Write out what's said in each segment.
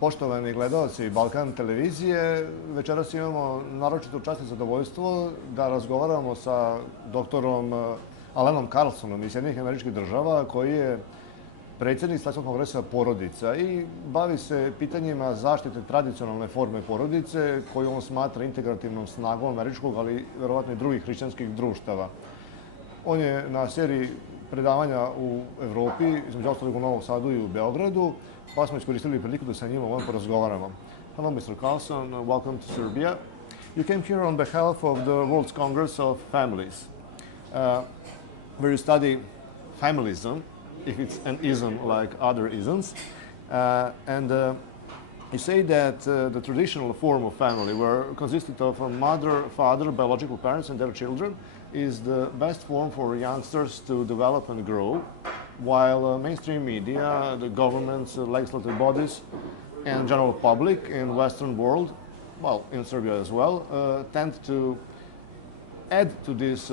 Poštovani gledalci Balkan televizije, večeras imamo naročito čast i zadovoljstvo da razgovaramo sa doktorom Alanom Kарлsonom iz Sjedinjenih Američkih Država, koji je predsjednik Svetskog kongresa porodica i bavi se pitanjima zaštite tradicionalne forme porodice, koju on smatra integrativnom snagom američkog, ali verovatno i drugih hrišćanskih društava. On je na seriji predavanja u Evropi, između ostalog u Novom Sadu i u Beogradu, pa smo iskoristili priliku da sa njim o ovom porazgovaramo. Hello, Mr. Carlsson. Welcome to Serbia. You came here on behalf of the World's Congress of Families, where you study feminism, if it's an ism like other isms. You say that the traditional form of family, where consisted of a mother, father, biological parents, and their children, is the best form for youngsters to develop and grow, while mainstream media, the governments, legislative bodies, and general public in Western world, well, in Serbia as well, tend to add to this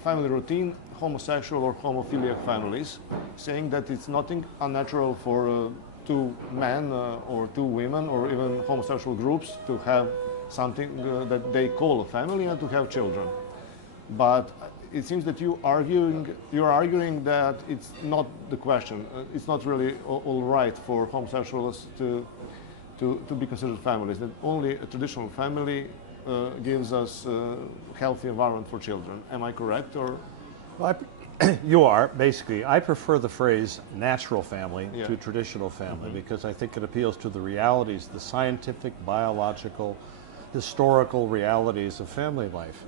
family routine homosexual or homophiliac families, saying that it's nothing unnatural for two men or two women or even homosexual groups to have something that they call a family and to have children. But it seems that you're arguing that it's not the question. It's not really all right for homosexuals to be considered families. That only a traditional family gives us a healthy environment for children. Am I correct? Or well, you are, basically. I prefer the phrase natural family to traditional family because I think it appeals to the realities, the scientific, biological, historical realities of family life.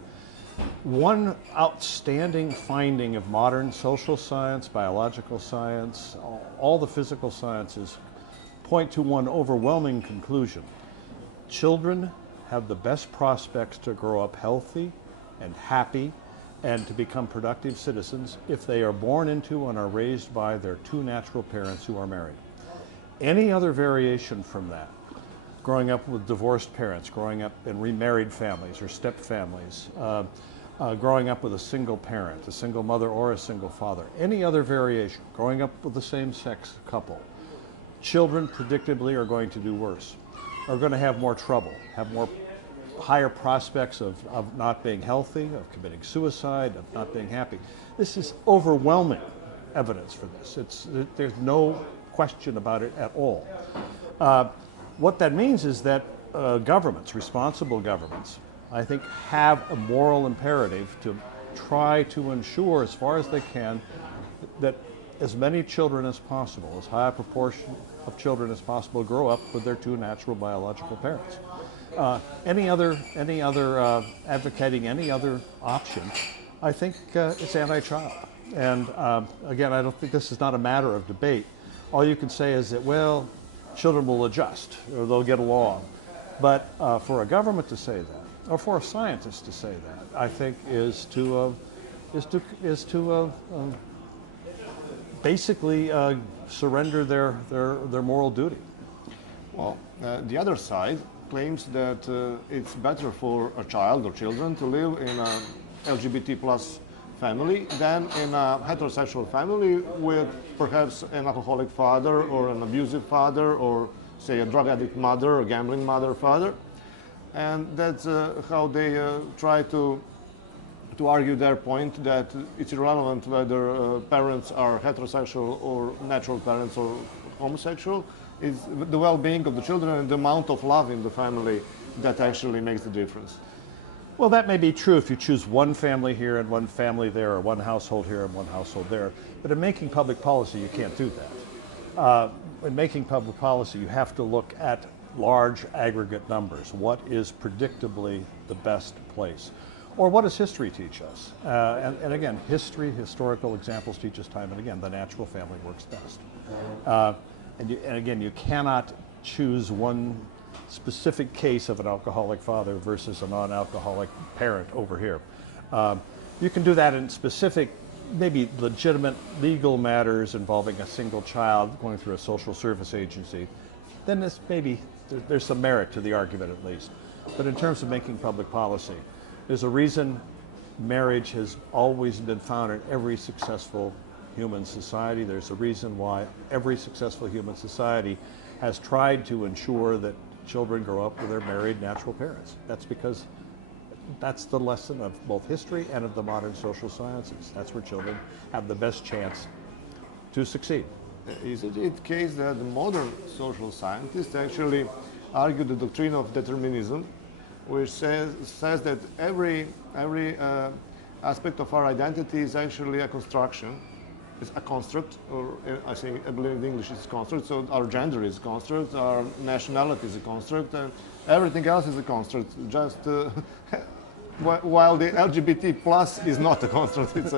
One outstanding finding of modern social science, biological science, all the physical sciences point to one overwhelming conclusion. Children have the best prospects to grow up healthy and happy and to become productive citizens if they are born into and are raised by their two natural parents who are married. Any other variation from that, growing up with divorced parents, growing up in remarried families or step families, growing up with a single parent, a single mother or a single father, any other variation, growing up with the same-sex couple, children predictably are going to do worse, are going to have more trouble, have more higher prospects of not being healthy, of committing suicide, of not being happy. This is overwhelming evidence for this. There's no question about it at all. What that means is that governments, responsible governments, I think have a moral imperative to try to ensure as far as they can that as many children as possible, as high a proportion of children as possible grow up with their two natural biological parents. Any other advocating any other option, I think it's anti-child. And again, I don't think this is not a matter of debate. All you can say is that, well, children will adjust or they'll get along. But for a government to say that, or for a scientist to say that, I think is to basically surrender their moral duty. Well, the other side claims that it's better for a child or children to live in a LGBT plus family than in a heterosexual family with perhaps an alcoholic father or an abusive father or say a drug addict mother or gambling mother father. And that's how they try to argue their point that it's irrelevant whether parents are heterosexual or natural parents or homosexual. It's the well-being of the children and the amount of love in the family that actually makes the difference. Well, that may be true if you choose one family here and one family there, or one household here and one household there. But in making public policy, you can't do that. In making public policy, you have to look at large aggregate numbers. What is predictably the best place? Or what does history teach us? And again, historical examples teach us time and again, the natural family works best. And again, you cannot choose one specific case of an alcoholic father versus a non-alcoholic parent over here. You can do that in specific, maybe legitimate legal matters involving a single child going through a social service agency. Then there's some merit to the argument at least. But in terms of making public policy, there's a reason marriage has always been found in every successful human society. There's a reason why every successful human society has tried to ensure that children grow up with their married natural parents. That's because that's the lesson of both history and of the modern social sciences. That's where children have the best chance to succeed. Is it the case that the modern social scientists actually argue the doctrine of determinism, which says that every aspect of our identity is actually a construction, is a construct, or I believe in English it's construct, so our gender is a construct, our nationality is a construct, and everything else is a construct, just while the LGBT plus is not a construct, it's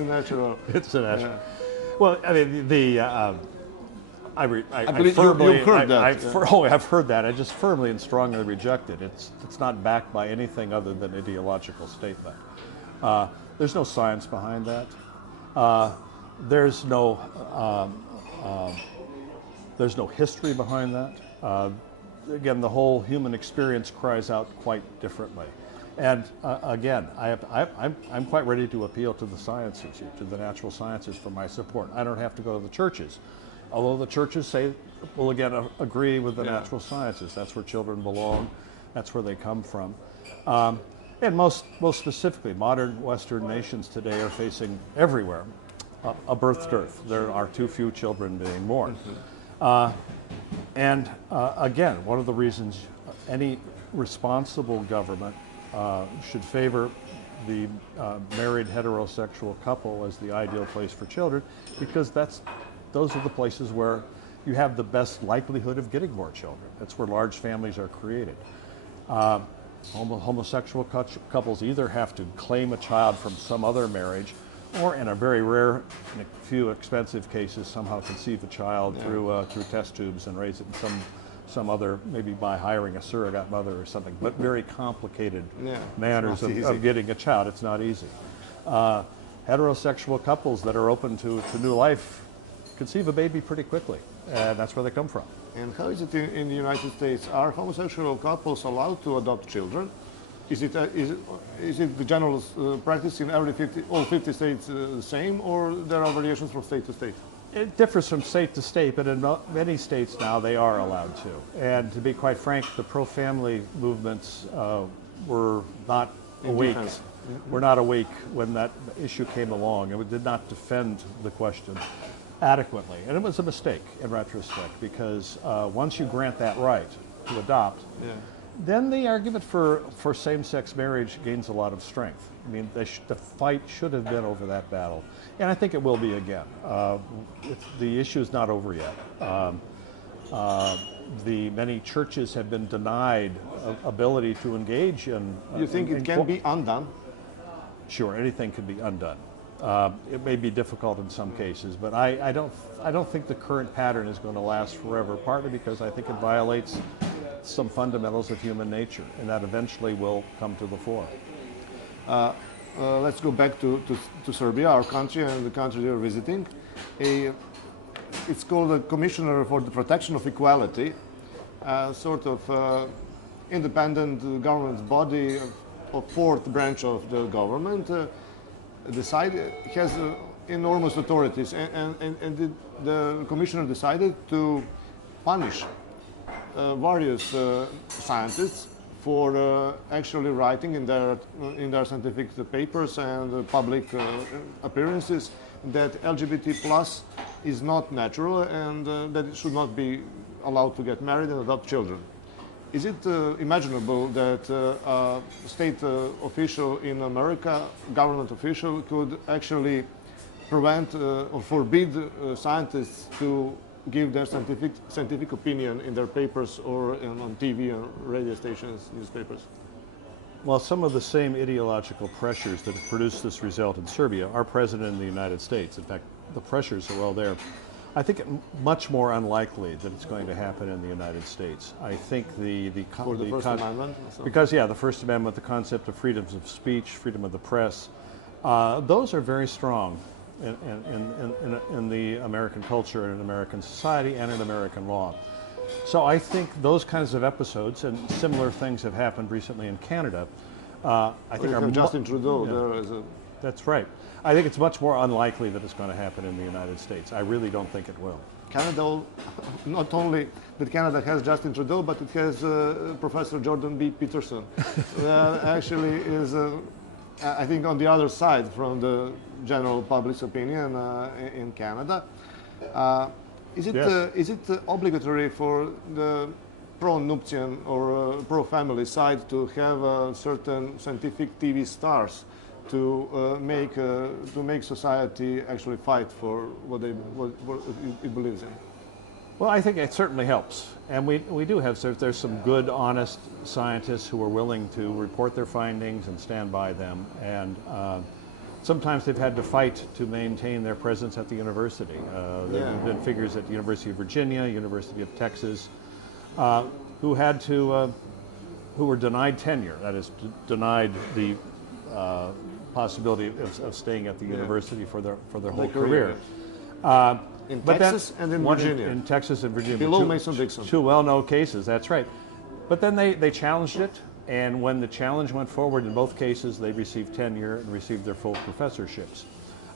a natural. It's a natural. Well, I mean, I believe firmly, you've heard that. I've heard that. I just firmly and strongly reject it. It's not backed by anything other than ideological statement. There's no science behind that. There's no history behind that. Again, the whole human experience cries out quite differently. And again, I'm quite ready to appeal to the sciences, to the natural sciences for my support. I don't have to go to the churches. Although the churches say, will again agree with the natural sciences. That's where children belong. That's where they come from. And most specifically, modern Western nations today are facing everywhere a birth dearth. There are too few children being born. And again, one of the reasons any responsible government should favor the married heterosexual couple as the ideal place for children, because those are the places where you have the best likelihood of getting more children. That's where large families are created. Homosexual couples either have to claim a child from some other marriage, or in a very rare and a few expensive cases, somehow conceive a child through test tubes and raise it in some other, maybe by hiring a surrogate mother or something, but very complicated manners of getting a child. It's not easy. Heterosexual couples that are open to new life conceive a baby pretty quickly, and that's where they come from. And how is it in the United States? Are homosexual couples allowed to adopt children? Is it the general practice in all 50 states the same, or there are variations from state to state? It differs from state to state, but in many states now they are allowed to. And to be quite frank, the pro-family movements were not awake. Were not awake when that issue came along, and we did not defend the question adequately. And it was a mistake in retrospect, because once you grant that right to adopt, then the argument for same-sex marriage gains a lot of strength. I mean, the fight should have been over that battle, and I think it will be again. The issue is not over yet. The many churches have been denied ability to engage in. You think it can be undone? Sure, anything can be undone. It may be difficult in some cases, but I don't think the current pattern is going to last forever, partly because I think it violates some fundamentals of human nature, and that eventually will come to the fore. Let's go back to Serbia, our country, and the country you're visiting. It's called the Commissioner for the Protection of Equality, sort of independent government body of fourth branch of the government. Has enormous authorities, and the commissioner decided to punish various scientists for actually writing in their scientific papers and public appearances that LGBT plus is not natural, and that it should not be allowed to get married and adopt children. Is it imaginable that a state official in America, government official, could actually prevent or forbid scientists to give their scientific opinion in their papers or on TV and radio stations, newspapers? Well, some of the same ideological pressures that have produced this result in Serbia are present in the United States. In fact, the pressures are all there. I think it's much more unlikely that it's going to happen in the United States. I think the First Amendment? Because, the First Amendment, the concept of freedoms of speech, freedom of the press, those are very strong in the American culture and in American society and in American law. So I think those kinds of episodes, and similar things have happened recently in Canada. I think Justin Trudeau there as a That's right. I think it's much more unlikely that it's going to happen in the United States. I really don't think it will. Canada, not only that Canada has Justin Trudeau, but it has Professor Jordan B. Peterson. Actually is, I think, on the other side from the general public's opinion in Canada. Is it obligatory for the pro-nuptian or pro-family side to have certain scientific TV stars to make society actually fight for what it believes in? Well, I think it certainly helps, and we do have. So there's some good, honest scientists who are willing to report their findings and stand by them, and sometimes they've had to fight to maintain their presence at the university. There have been figures at the University of Virginia, University of Texas, who were denied tenure. That is, denied the possibility of staying at the university for their whole career. In Texas and in Virginia. In Texas and Virginia. Below Mason-Dixon. Two well-known cases, that's right. But then they challenged it, and when the challenge went forward in both cases, they received tenure and received their full professorships.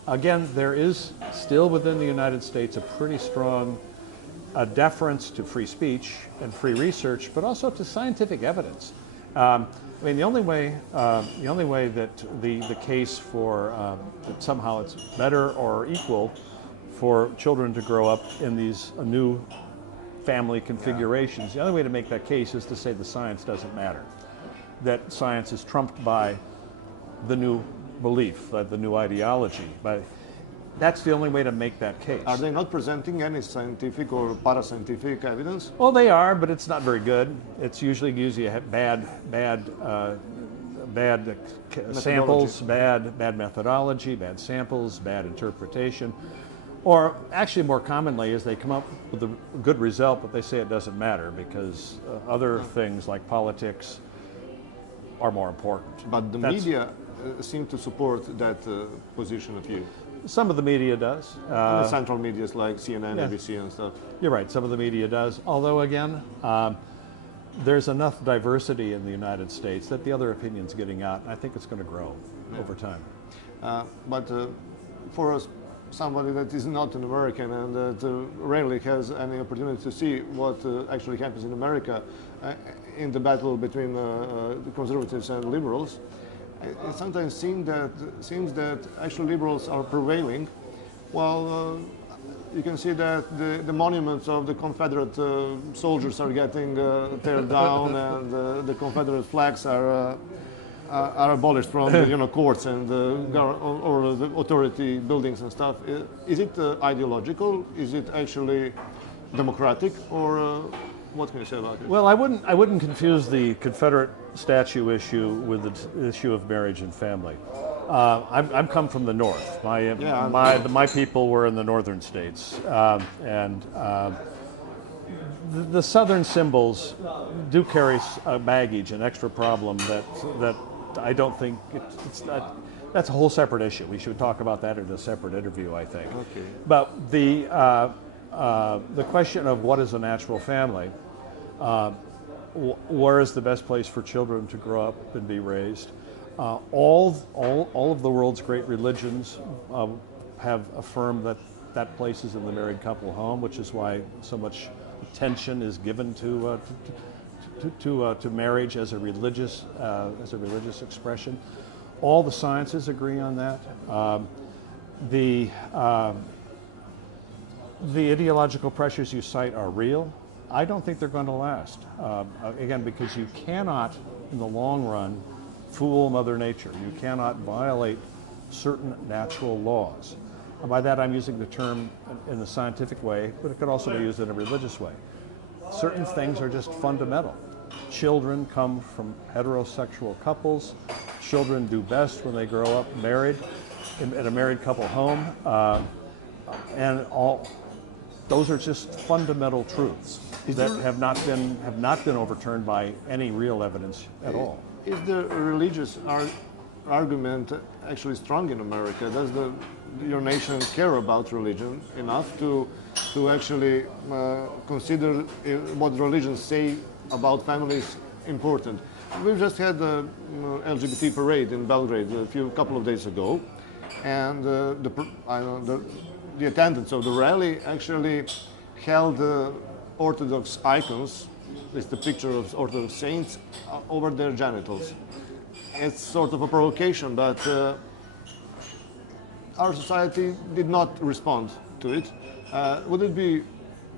Again, there is still within the United States a pretty strong deference to free speech and free research, but also to scientific evidence. I mean, the only way that the case for that somehow it's better or equal for children to grow up in these new family configurations, the only way to make that case is to say the science doesn't matter, that science is trumped by the new belief, the new ideology. But that's the only way to make that case. Are they not presenting any scientific or parascientific evidence? Well, they are, but it's not very good. It's usually bad samples, bad methodology, bad samples, bad interpretation. Or actually more commonly is they come up with a good result, but they say it doesn't matter because other things like politics are more important. But the media seem to support that position of you. Some of the media does. The central medias like CNN, ABC and stuff. You're right, some of the media does. Although again, there's enough diversity in the United States that the other opinion's getting out, and I think it's going to grow over time. But for us, somebody that is not an American and that rarely has any opportunity to see what actually happens in America in the battle between the conservatives and liberals, it sometimes seems that actually liberals are prevailing, while you can see that the monuments of the Confederate soldiers are getting teared down and the Confederate flags are abolished from the courts and or the authority buildings and stuff. Is it ideological? Is it actually democratic? Or what can you say about it? Well, I wouldn't confuse the Confederate statue issue with the issue of marriage and family. I'm come from the north. My people were in the northern states, and the southern symbols do carry a baggage, an extra problem that I don't think it's not. That's a whole separate issue. We should talk about that in a separate interview, I think. Okay. But the question of what is a natural family, where is the best place for children to grow up and be raised? All of the world's great religions have affirmed that place is in the married couple home, which is why so much attention is given to marriage as a religious expression. All the sciences agree on that. The ideological pressures you cite are real. I don't think they're going to last. Again, because you cannot, in the long run, fool Mother Nature. You cannot violate certain natural laws. And by that I'm using the term in the scientific way, but it could also be used in a religious way. Certain things are just fundamental. Children come from heterosexual couples. Children do best when they grow up married, in a married couple home. And those are just fundamental truths that have not been overturned by any real evidence at all. Is the religious argument actually strong in America? Does your nation care about religion enough to actually consider what religions say about families important? We've just had the LGBT parade in Belgrade a couple of days ago, And the attendants of the rally actually held Orthodox icons, it's the picture of Orthodox saints, over their genitals. It's sort of a provocation, but our society did not respond to it. Would it be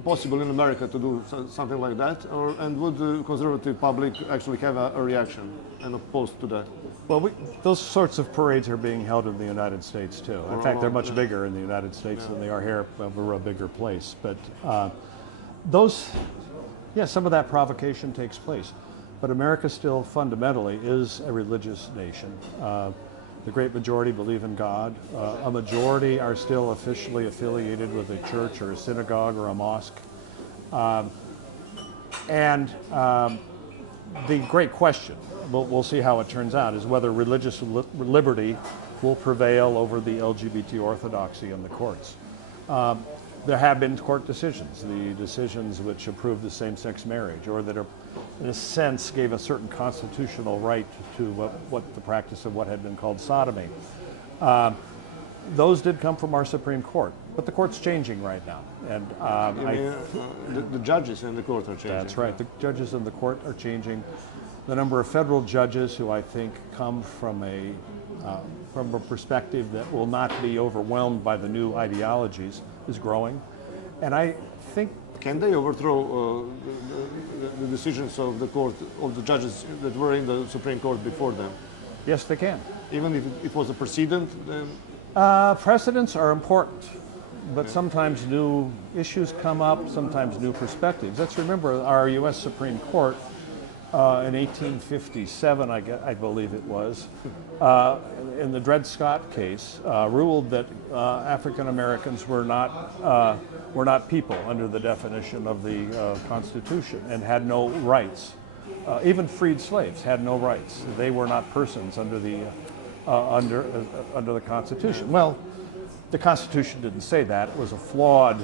possible in America to do something like that, and would the conservative public actually have a reaction and oppose to that? Well, those sorts of parades are being held in the United States too. In fact, they're much bigger in the United States than they are here. We're a bigger place, but some of that provocation takes place. But America still fundamentally is a religious nation. The great majority believe in God. A majority are still officially affiliated with a church or a synagogue or a mosque. The great question, we'll see how it turns out, is whether religious liberty will prevail over the LGBT orthodoxy in the courts. There have been court decisions, the decisions which approved the same-sex marriage, or that are, in a sense, gave a certain constitutional right to what the practice of what had been called sodomy. Those did come from our Supreme Court, but the court's changing right now. And the judges in the court are changing. That's right. The judges in the court are changing. The number of federal judges who I think come from a perspective that will not be overwhelmed by the new ideologies is growing. And I think... Can they overthrow the decisions of the court, of the judges that were in the Supreme Court before them? Yes, they can. Even if it was a precedent? Then... Precedents are important, but sometimes new issues come up, sometimes new perspectives. Let's remember our U.S. Supreme Court in 1857, I believe it was, in the Dred Scott case, ruled that African Americans were not people under the definition of the Constitution and had no rights. Even freed slaves had no rights. They were not persons under the Constitution. Well, the Constitution didn't say that. It was a flawed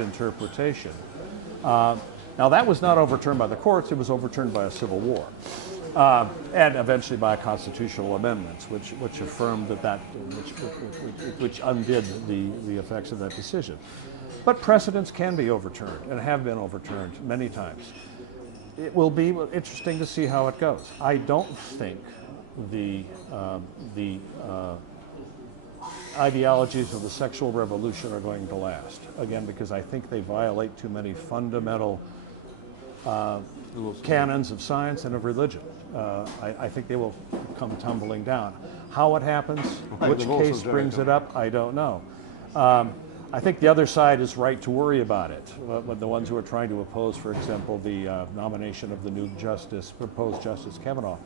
interpretation. Now that was not overturned by the courts. It was overturned by a civil war, and eventually by constitutional amendments, which affirmed which undid the effects of that decision. But precedents can be overturned and have been overturned many times. It will be interesting to see how it goes. I don't think the ideologies of the sexual revolution are going to last. Again, because I think they violate too many fundamental canons of science and of religion. I think they will come tumbling down. How it happens, which case brings it up, I don't know. I think the other side is right to worry about it. The ones who are trying to oppose, for example, the nomination of the new proposed Justice Kavanaugh,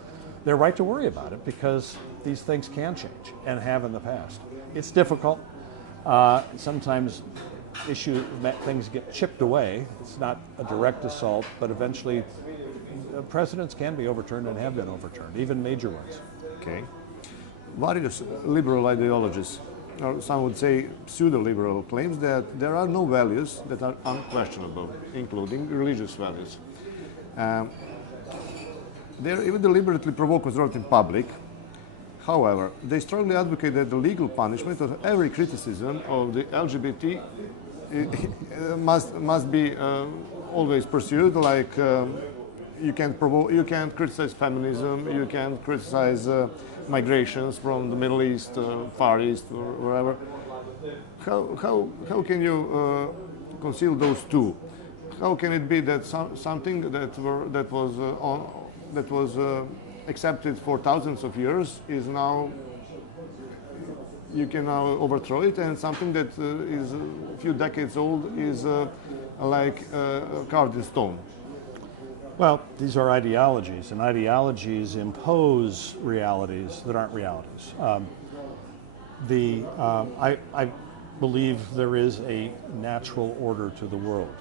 they're right to worry about it because these things can change and have in the past. It's difficult. Sometimes things get chipped away. It's not a direct assault, but eventually precedents can be overturned and have been overturned, even major ones. Okay. Various liberal ideologies, or some would say pseudo-liberal, claims that there are no values that are unquestionable, including religious values. They even deliberately provoke conservative public. However, they strongly advocate that the legal punishment of every criticism of the LGBT must be always pursued. Like you can't criticize feminism, you can't criticize migrations from the Middle East, Far East, or wherever. How can you conceal those two? How can it be that something that was accepted for thousands of years is now, you can now overthrow it, and something that is a few decades old is like carved in stone? Well, these are ideologies, and ideologies impose realities that aren't realities. I believe there is a natural order to the world.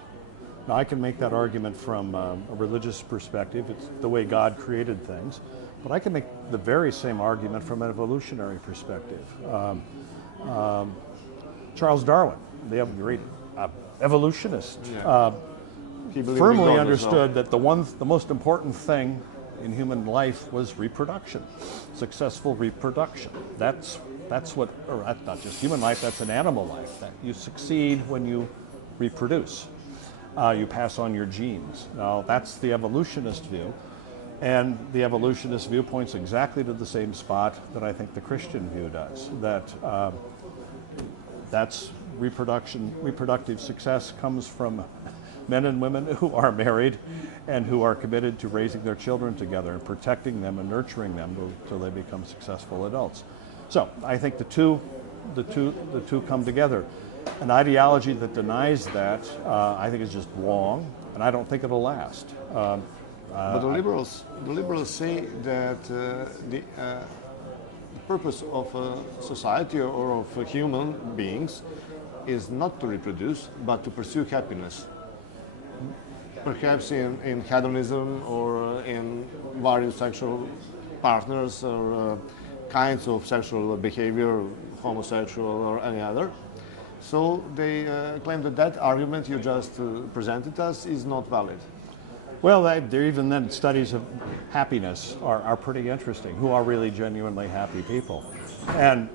Now, I can make that argument from a religious perspective. It's the way God created things. But I can make the very same argument from an evolutionary perspective. Charles Darwin, the great evolutionist, firmly understood that the most important thing in human life was reproduction, successful reproduction. That's That's what, or that's not just human life, that's an animal life. That you succeed when you reproduce. You pass on your genes. Now, that's the evolutionist view. And the evolutionist view points exactly to the same spot that I think the Christian view does, that that's reproductive success comes from men and women who are married and who are committed to raising their children together and protecting them and nurturing them till they become successful adults. So I think the two come together. An ideology that denies that, I think, is just wrong, and I don't think it'll last. But the liberals say that the purpose of society or of human beings is not to reproduce, but to pursue happiness. Perhaps in hedonism or in various sexual partners or kinds of sexual behavior, homosexual or any other. So they claim that that argument you just presented us is not valid. Well, there even then studies of happiness are pretty interesting. Who are really genuinely happy people? And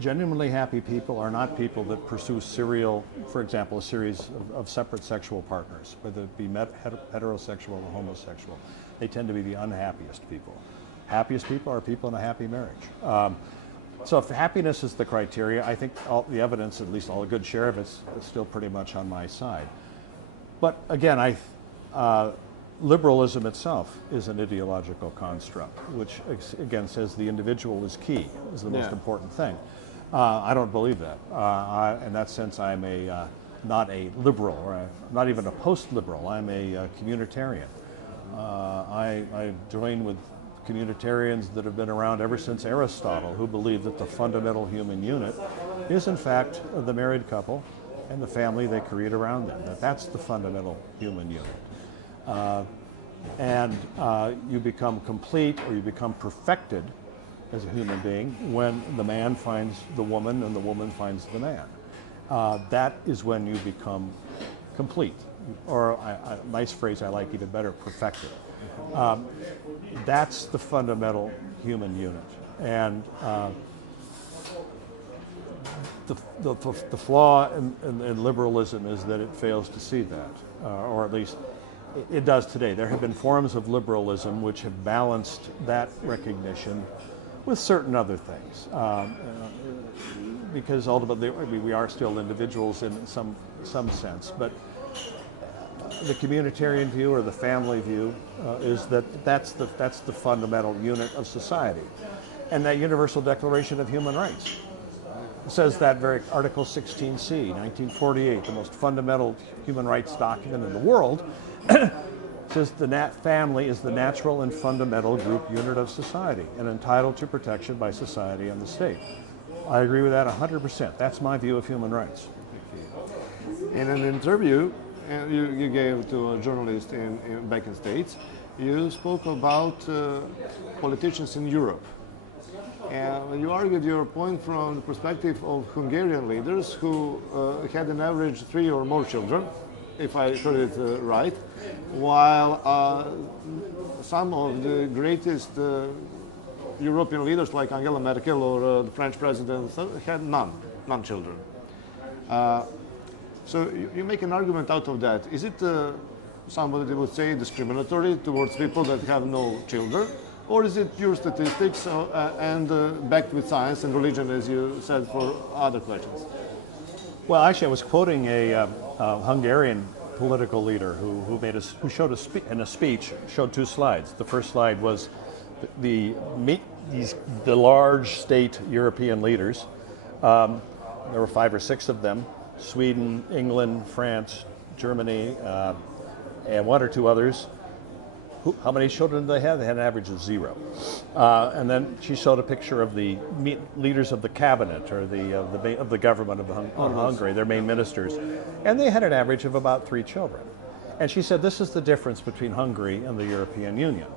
genuinely happy people are not people that pursue for example, a series of separate sexual partners, whether it be heterosexual or homosexual. They tend to be the unhappiest people. Happiest people are people in a happy marriage. So if happiness is the criteria, I think all the evidence, at least a good share of it, is still pretty much on my side. But again, liberalism itself is an ideological construct, which again says the individual is key, is the most important thing. I don't believe that. In that sense, I'm not a liberal, or not even a post-liberal. I'm a communitarian. I join with communitarians that have been around ever since Aristotle, who believe that the fundamental human unit is in fact the married couple and the family they create around them. That's the fundamental human unit. You become complete, or you become perfected as a human being when the man finds the woman and the woman finds the man. That is when you become complete, or a nice phrase I like even better, perfected. That's the fundamental human unit. And the flaw in liberalism is that it fails to see that, or at least it does today. There have been forms of liberalism which have balanced that recognition with certain other things, because ultimately we are still individuals in some sense. But the communitarian view or the family view is that that's the fundamental unit of society, and that Universal Declaration of Human Rights says that very Article 16C, 1948, the most fundamental human rights document in the world, says the family is the natural and fundamental group unit of society and entitled to protection by society and the state. I agree with that 100%. That's my view of human rights. In an interview you gave to a journalist back in States, you spoke about politicians in Europe. And you argued your point from the perspective of Hungarian leaders who had an average 3 or more children, if I heard it right, while some of the greatest European leaders like Angela Merkel or the French president had none children. So you make an argument out of that. Is it somebody would say discriminatory towards people that have no children? Or is it pure statistics and backed with science and religion, as you said, for other questions? Well, actually, I was quoting a Hungarian political leader who showed in a speech showed 2 slides. The first slide was the large state European leaders. There were 5 or 6 of them: Sweden, England, France, Germany, and 1 or 2 others. How many children did they have? They had an average of 0. And then she showed a picture of the leaders of the cabinet, or of the government of Hungary, their main ministers, and they had an average of about 3 children. And she said this is the difference between Hungary and the European Union.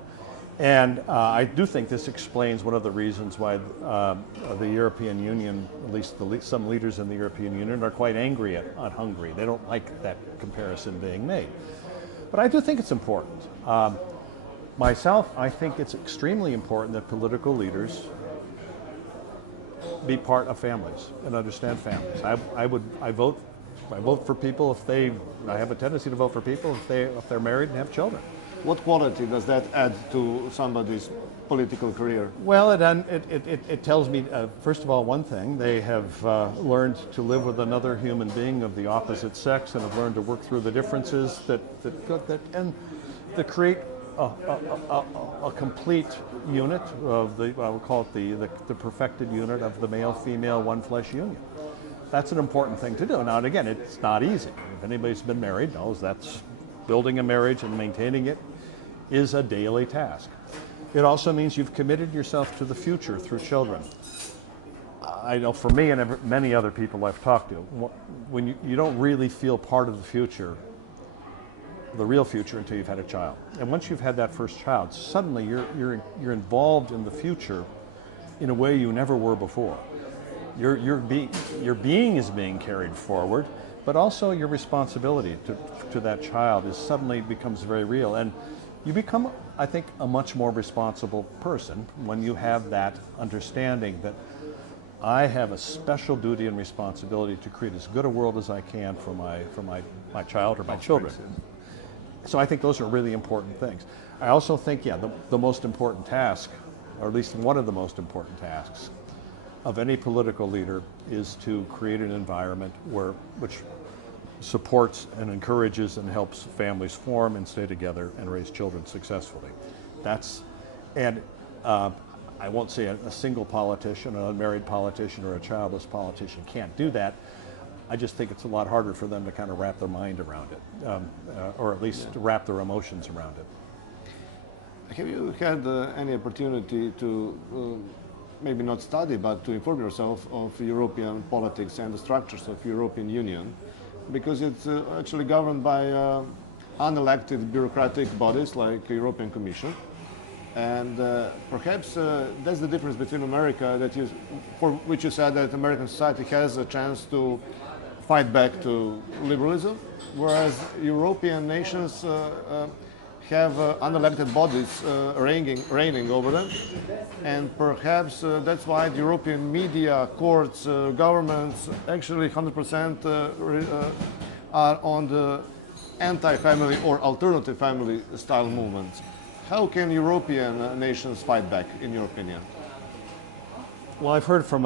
And I do think this explains one of the reasons why the European Union, at least some leaders in the European Union, are quite angry at Hungary. They don't like that comparison being made. But I do think it's important. Myself, I think it's extremely important that political leaders be part of families and understand families. I vote for people if I have a tendency to vote for people if they're married and have children. What quality does that add to somebody's political career? Well, it tells me, first of all, one thing: they have learned to live with another human being of the opposite sex, and have learned to work through the differences that create a complete unit of I would call it the perfected unit of the male-female one-flesh union. That's an important thing to do. Now, and again, it's not easy. If anybody's been married knows that's building a marriage and maintaining it is a daily task. It also means you've committed yourself to the future through children. I know for me and many other people I've talked to, when you don't really feel part of the future, the real future, until you've had a child. And once you've had that first child, suddenly you're involved in the future in a way you never were before. Your being is being carried forward, but also your responsibility to that child suddenly becomes very real. And you become, I think, a much more responsible person when you have that understanding that I have a special duty and responsibility to create as good a world as I can for my child or my children. So I think those are really important things. I also think, the most important task, or at least one of the most important tasks of any political leader, is to create an environment which supports and encourages and helps families form and stay together and raise children successfully. I won't say a single politician, an unmarried politician or a childless politician can't do that. I just think it's a lot harder for them to kind of wrap their mind around it, or at least to wrap their emotions around it. Have you had any opportunity to maybe not study, but to inform yourself of European politics and the structures of European Union? Because it's actually governed by unelected bureaucratic bodies like the European Commission. And perhaps that's the difference between America, for which you said that American society has a chance to fight back to liberalism, whereas European nations have unelected bodies reigning over them. And perhaps that's why the European media, courts, governments actually 100% are on the anti-family or alternative family style movements. How can European nations fight back, in your opinion? Well, I've heard from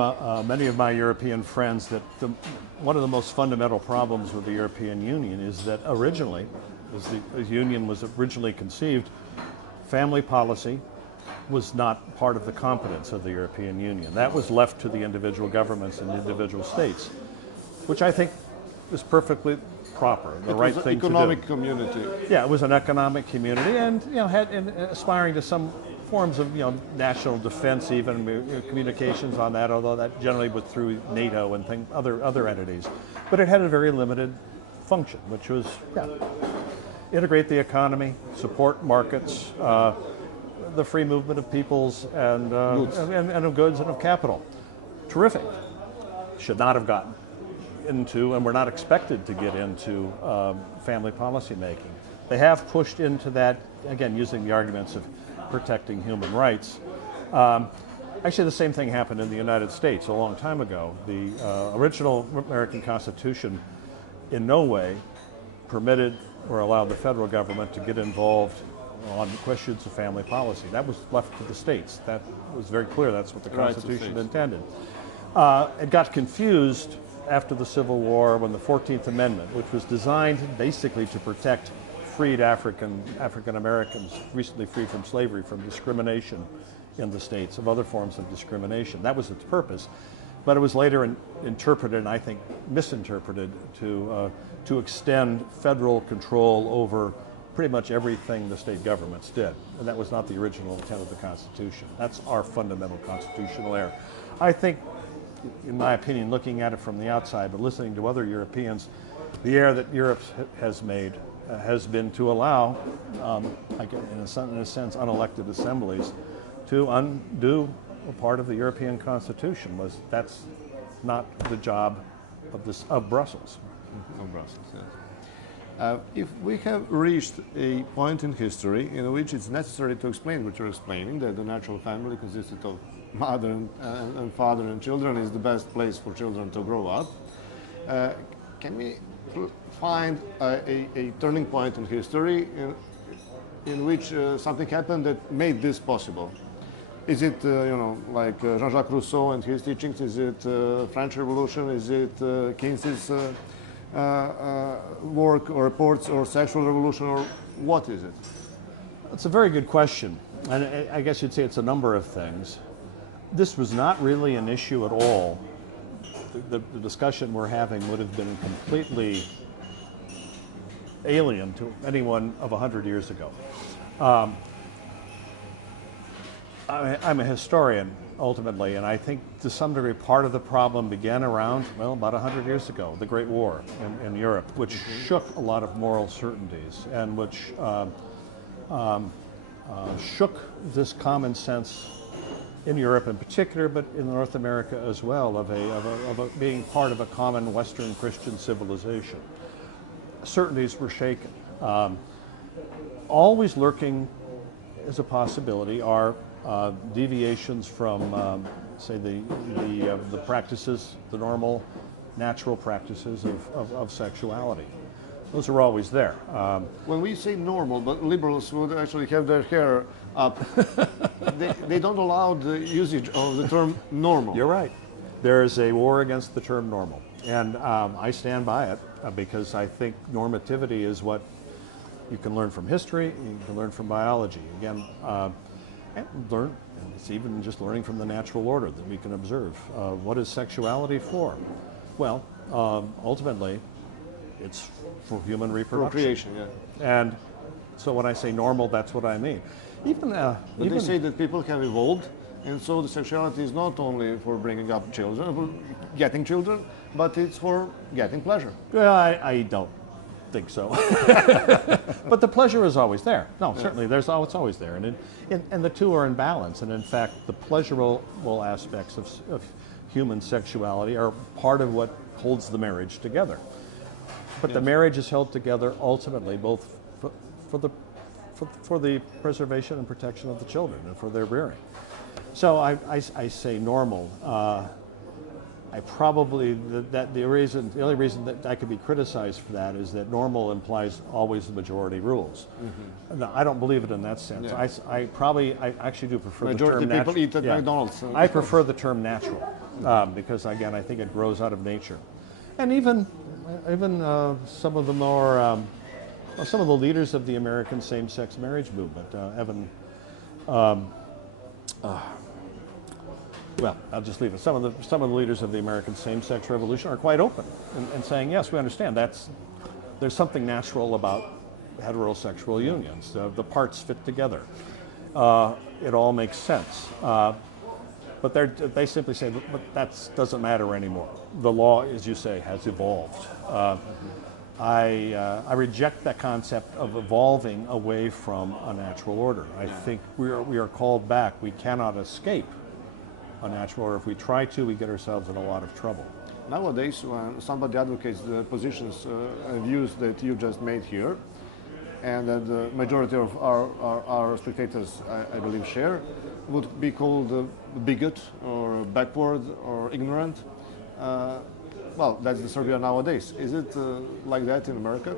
many of my European friends that one of the most fundamental problems with the European Union is that originally, as the Union was originally conceived, family policy was not part of the competence of the European Union. That was left to the individual governments and individual states, which I think is perfectly proper, the right thing to do. It was an economic community. Yeah, it was an economic community, and had aspiring to some forms of national defense, even communications on that, although that generally was through NATO and other entities. But it had a very limited function, which was integrate the economy, support markets, the free movement of peoples and of goods and of capital. Terrific. Should not have gotten into, and we're not expected to get into, family policy making. They have pushed into that, again, using the arguments of protecting human rights. Actually, the same thing happened in the United States a long time ago. The original American Constitution in no way permitted or allowed the federal government to get involved on questions of family policy. That was left to the states. That was very clear. That's what the Constitution intended. It got confused after the Civil War when the 14th Amendment, which was designed basically to protect freed African Americans recently freed from slavery from discrimination in the states, of other forms of discrimination. That was its purpose, but it was later interpreted, and I think misinterpreted, to extend federal control over pretty much everything the state governments did, and that was not the original intent of the Constitution. That's our fundamental constitutional error. I think, in my opinion, looking at it from the outside, but listening to other Europeans, the error that Europe has made has been to allow, in a sense, unelected assemblies to undo a part of the European Constitution. That's not the job of Brussels. Of Brussels, yes. If we have reached a point in history in which it's necessary to explain what you're explaining, that the natural family consisted of mother and father and children is the best place for children to grow up. Can we find a turning point in history in which something happened that made this possible? Is it, like Jean-Jacques Rousseau and his teachings? Is it French Revolution? Is it Keynes's work or reports, or sexual revolution, or what is it? That's a very good question. And I guess you'd say it's a number of things. This was not really an issue at all. The discussion we're having would have been completely alien to anyone of 100 years ago. I'm a historian, ultimately, and I think to some degree part of the problem began around, well, about 100 years ago, the Great War in Europe, which shook a lot of moral certainties and which shook this common sense in Europe in particular, but in North America as well, of being part of a common Western Christian civilization. Certainties were shaken. Always lurking as a possibility are deviations from, say, the practices, the normal, natural practices of sexuality. Those are always there. When we say normal, but liberals would actually have their hair up, they don't allow the usage of the term normal. You're right. There is a war against the term normal. And I stand by it because I think normativity is what you can learn from history, you can learn from biology. Again, and it's even just learning from the natural order that we can observe. What is sexuality for? Well, ultimately, it's for human reproduction. Procreation, yeah. And so when I say normal, that's what I mean. But they say that people have evolved, and so the sexuality is not only for bringing up children, for getting children, but it's for getting pleasure. Well, I don't think so. But the pleasure is always there. No, certainly, it's always there. And the two are in balance. And in fact, the pleasurable aspects of human sexuality are part of what holds the marriage together. But the marriage is held together ultimately both for the preservation and protection of the children and for their rearing. So I say normal. I probably the only reason that I could be criticized for that is that normal implies always the majority rules. Mm-hmm. No, I don't believe it in that sense. Yeah. I actually do prefer majority the term people eat at McDonald's. I prefer the term natural because again I think it grows out of nature, and even some of the more some of the leaders of the American same-sex marriage movement, well, I'll just leave it. Some of the leaders of the American same-sex revolution are quite open and saying, yes, we understand there's something natural about heterosexual unions. The parts fit together. It all makes sense. But they simply say, but that doesn't matter anymore. The law, as you say, has evolved. I reject that concept of evolving away from a natural order. I think we are called back. We cannot escape a natural order. If we try to, we get ourselves in a lot of trouble. Nowadays, when somebody advocates the positions and views that you just made here, and that the majority of our spectators, I believe, share, would be called bigot or backward or ignorant. Well, that's the Serbia nowadays. Is it like that in America?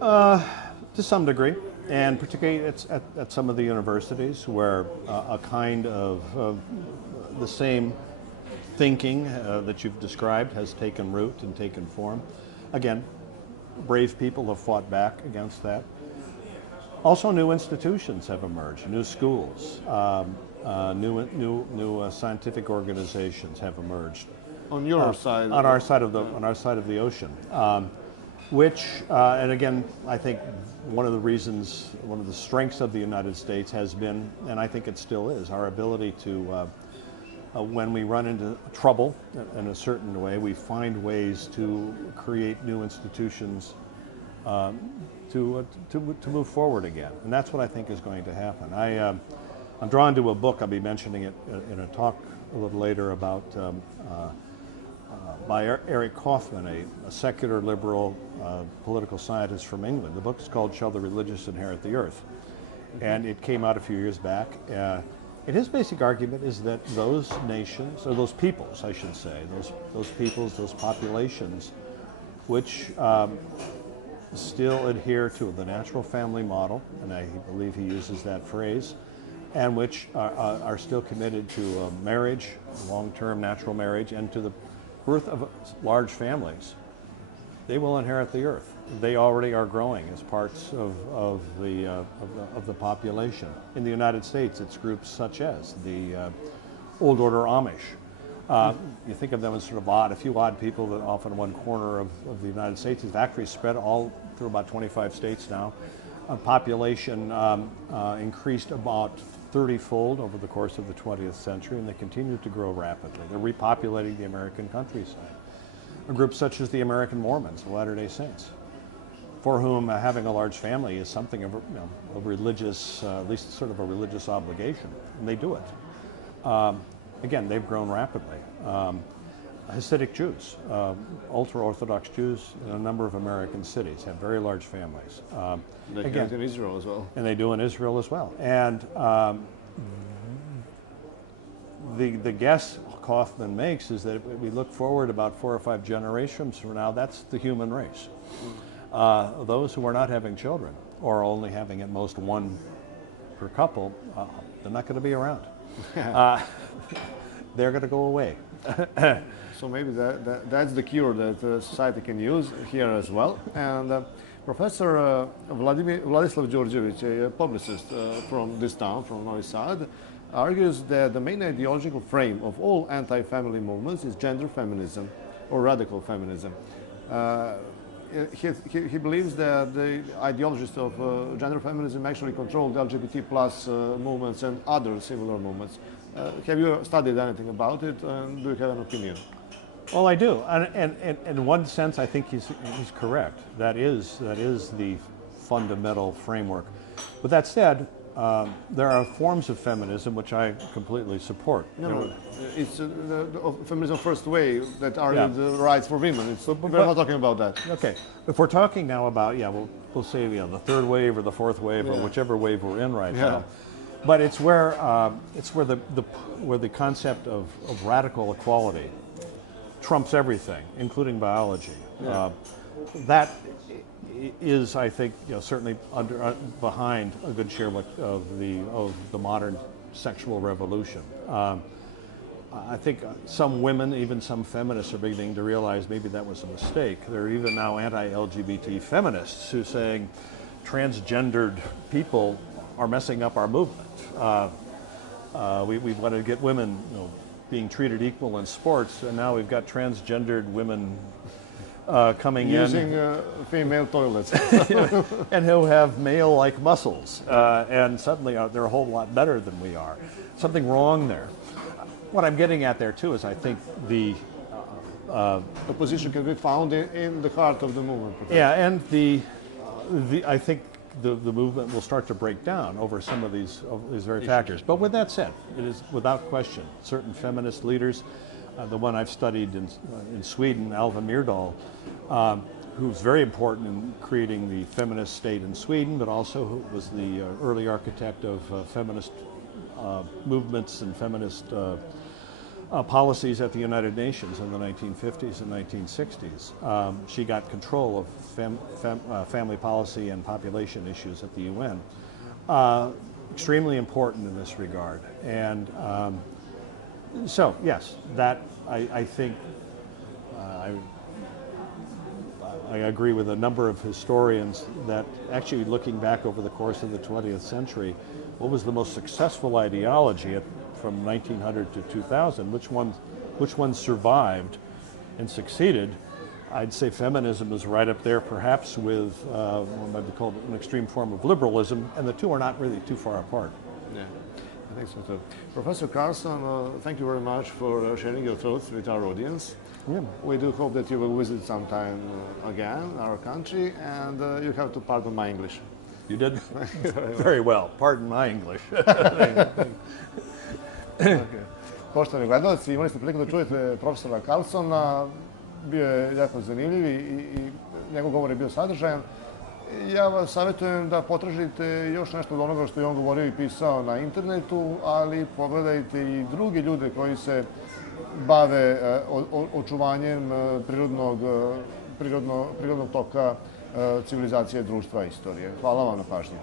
To some degree, and particularly at some of the universities where a kind of the same thinking that you've described has taken root and taken form. Again, brave people have fought back against that. Also, new institutions have emerged, new schools, new scientific organizations have emerged. On your side, on our side of the ocean, which, and again, I think one of the strengths of the United States has been, and I think it still is, our ability to, when we run into trouble in a certain way, we find ways to create new institutions to move forward again, and that's what I think is going to happen. I'm drawn to a book. I'll be mentioning it in a talk a little later about. By Eric Kaufman, a secular liberal political scientist from England. The book is called Shall the Religious Inherit the Earth? And it came out a few years back. his basic argument is that those nations, or those peoples, I should say, those peoples, those populations, which still adhere to the natural family model, and I believe he uses that phrase, and which are still committed to marriage, long-term natural marriage, and to the birth of large families, they will inherit the earth. They already are growing as parts of the population. In the United States, it's groups such as the Old Order Amish. You think of them as sort of odd, a few odd people that off in one corner of the United States. It's actually spread all through about 25 states now. Population increased about 30-fold over the course of the 20th century, and they continue to grow rapidly. They're repopulating the American countryside. A group such as the American Mormons, the Latter-day Saints, for whom having a large family is something of a religious, at least sort of a religious obligation, and they do it. Again, they've grown rapidly. Hasidic Jews, ultra-Orthodox Jews in a number of American cities have very large families. They do it in Israel as well. And they do in Israel as well. And the guess Kaufman makes is that if we look forward about 4 or 5 generations from now, that's the human race. Those who are not having children, or only having at most one per couple, they're not going to be around. They're going to go away. So maybe that's the cure that society can use here as well. And Professor Vladislav Đorđević, a publicist from this town, from Novi Sad, argues that the main ideological frame of all anti-family movements is gender feminism, or radical feminism. He believes that the ideologists of gender feminism actually control the LGBT plus movements and other similar movements. Have you studied anything about it, and do you have an opinion? Well, I do, and in one sense, I think he's correct. That is the fundamental framework. With that said, there are forms of feminism which I completely support. No, it's the feminism first way that argues the rights for women. We're not talking about that. Okay, if we're talking now about we'll say the third wave or the fourth wave or whichever wave we're in right now. But it's where the concept of radical equality trumps everything, including biology. That is, I think, certainly behind a good share of the modern sexual revolution. I think some women, even some feminists, are beginning to realize maybe that was a mistake. There are even now anti-LGBT feminists who are saying transgendered people are messing up our movement. We want to get women being treated equal in sports, and now we've got transgendered women coming using female toilets and who have male-like muscles, and suddenly they're a whole lot better than we are. Something wrong there. What I'm getting at there too is I think the opposition can be found in the heart of the movement. Yeah, and I think the movement will start to break down over some of these very factors. But with that said, it is without question certain feminist leaders, the one I've studied in Sweden, Alva Myrdal, who's very important in creating the feminist state in Sweden, but also who was the early architect of feminist movements and feminist policies at the United Nations in the 1950s and 1960s. She got control of family policy and population issues at the UN. Extremely important in this regard. And so, yes, that I think I agree with a number of historians that actually looking back over the course of the 20th century, what was the most successful ideology from 1900 to 2000, which ones survived and succeeded? I'd say feminism is right up there, perhaps with what might be called an extreme form of liberalism, and the two are not really too far apart. Yeah, I think so too. Professor Carlsson, thank you very much for sharing your thoughts with our audience. Yeah. We do hope that you will visit sometime again our country, and you have to pardon my English. You did very well. Pardon my English. Poštovani gledalci, imali ste priliku da čujete profesora Carlssona, bio je jako zanimljiv i njegov govor je bio sadržajan. Ja vas savjetujem da potražite još nešto od onoga što je on govorio i pisao na internetu, ali pogledajte i druge ljude koji se bave očuvanjem prirodnog toka civilizacije, društva i istorije. Hvala vam na pažnji.